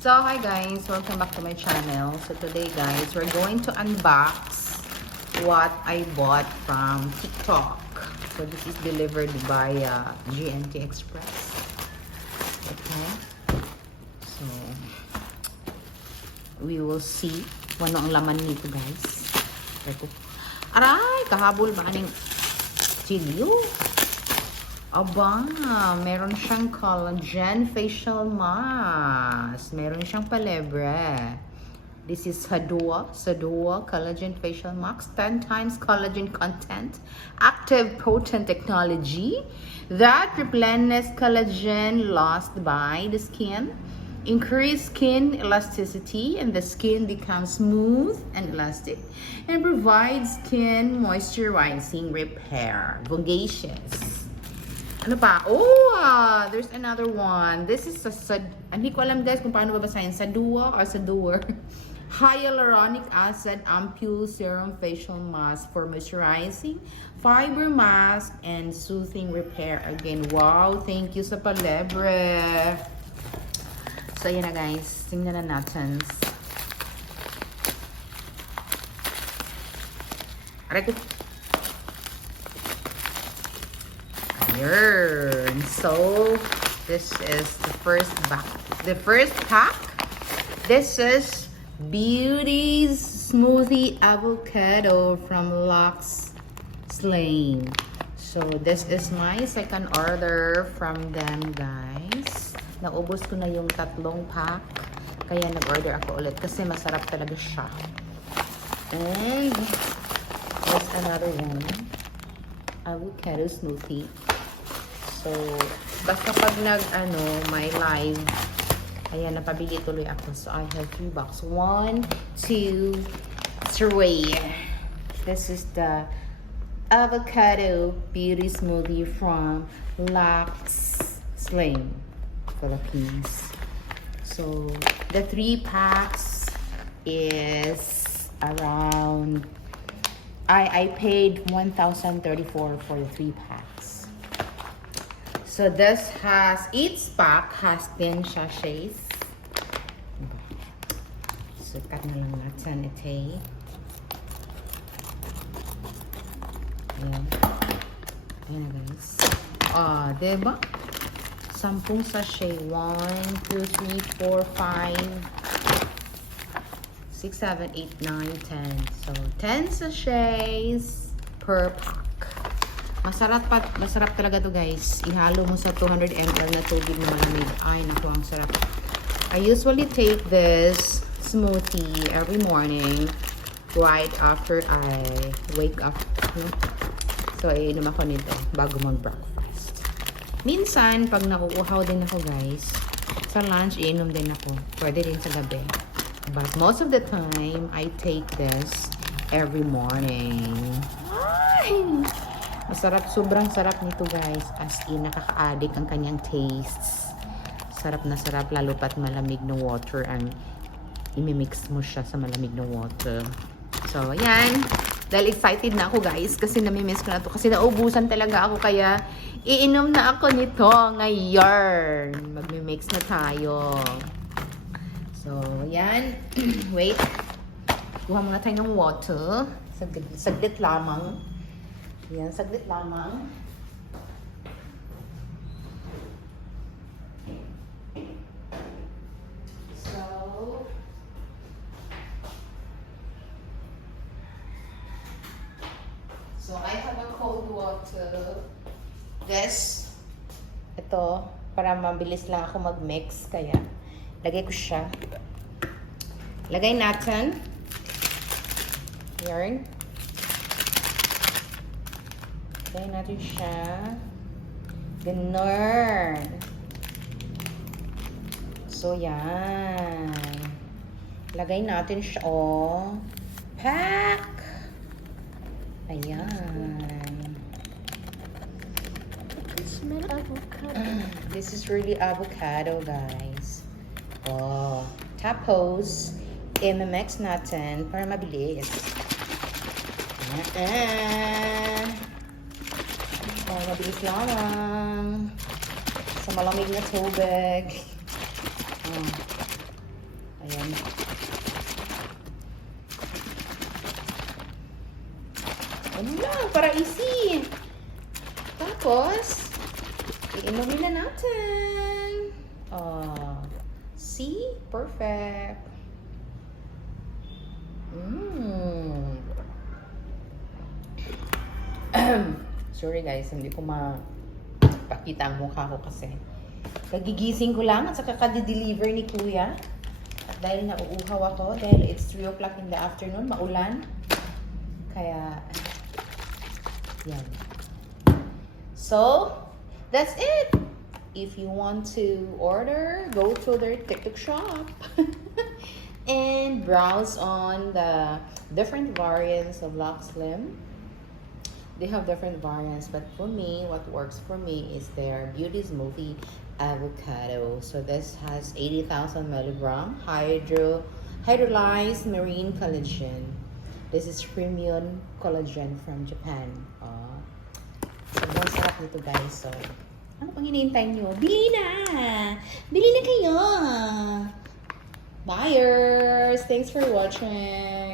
So hi guys, welcome back to my channel. So today guys, we're going to unbox what I bought from TikTok. So this is delivered by GNT Express. Okay. So we will see kung ano ang laman nito guys. Ito. Aray! Kahabol ba aning chilyo? Aba, meron siyang collagen facial mask. Meron siyang palebre. This is Sadua collagen facial mask. 10 times collagen content. Active protein technology that replenishes collagen lost by the skin. Increase skin elasticity and the skin becomes smooth and elastic and provides skin moisturizing repair. Vogacious. Ano pa? Oh, there's another one. This is hindi ko alam guys kung paano babasahin. Sadua or Sadur. Hyaluronic acid ampule serum facial mask for moisturizing, fiber mask, and soothing repair. Again, wow, thank you sa palebre. So, yan na guys. Tingnan na natin. Aray ko. Ayun. So, this is the first pack. This is Beauty's Smoothie Avocado from Lux Slane. So, this is my second order from them, guys. Naubos ko na yung tatlong pack. Kaya nag-order ako ulit kasi masarap talaga siya. And there's another one. Avocado smoothie. So, basta pag may live, ayan, napabili tuloy ako. So, I have 3 boxes. 1, 2, 3. This is the Avocado Beauty Smoothie from Lux Slane, Philippines. So, the 3 packs is around, I paid 1,034 for the 3 packs. So this each pack has 10 sachets. So cut na lang natin ito. Ayan. Ayan na guys. Diba? 10 sachet. 1, 2, 3, 4, 5, 6, 7, 8, 9, 10. So 10 sachets per pack. Masarap talaga to guys. Ihalo mo sa 200 ml na tubig na malamig. Ay, naku, ang sarap. I usually take this smoothie every morning right after I wake up. So, iinom ako nito bago mag-breakfast. Minsan, pag nauuhaw din ako guys, sa lunch, iinom din ako. Pwede din sa gabi. But most of the time, I take this every morning. Ay! Masarap, sobrang sarap nito guys. As in, nakaka-addict ang kanyang tastes. Sarap na sarap, lalo pat malamig na water ang imimix mo siya sa malamig na water. So, ayan. Dahil excited na ako guys kasi namimiss ko na to. Kasi naubusan talaga ako kaya iinom na ako nito ngayon. Magmimix na tayo. So, ayan. Wait. Kuha muna tayo ng water. Saglit lamang. Yan, saglit lamang. So I have a cold water. Ito, para mabilis lang ako mag-mix. Kaya, lagay ko siya. Lagay natin. Yarn. Lagay natin siya. Ganun. So, yan. Lagay natin siya. Oh. Pack! Ayan. This is really avocado, guys. Oh. Tapos, i-mix natin para mabilis. Oh, mabilis lamang. Sa malamig na tubig. Ayan. Ano lang, para easy. Tapos, iinumin na natin. See? Perfect. Sorry guys, hindi ko mapakita ang mukha ko kasi kagigising ko lang at saka kadi-deliver ni Kuya. At dahil nauuhaw ako, dahil it's 3 o'clock in the afternoon, maulan. Kaya, yan. So, that's it. If you want to order, go to their TikTok shop and browse on the different variants of Lock Slim. They have different variants, but for me, what works for me is their Beauty Smoothie Avocado. So this has 80,000 milligram hydrolyzed marine collagen. This is premium collagen from Japan. Sobrang sarap nito guys. So, ano pang hinihintay nyo? Bili na! Bili na kayo! Buyers! Thanks for watching!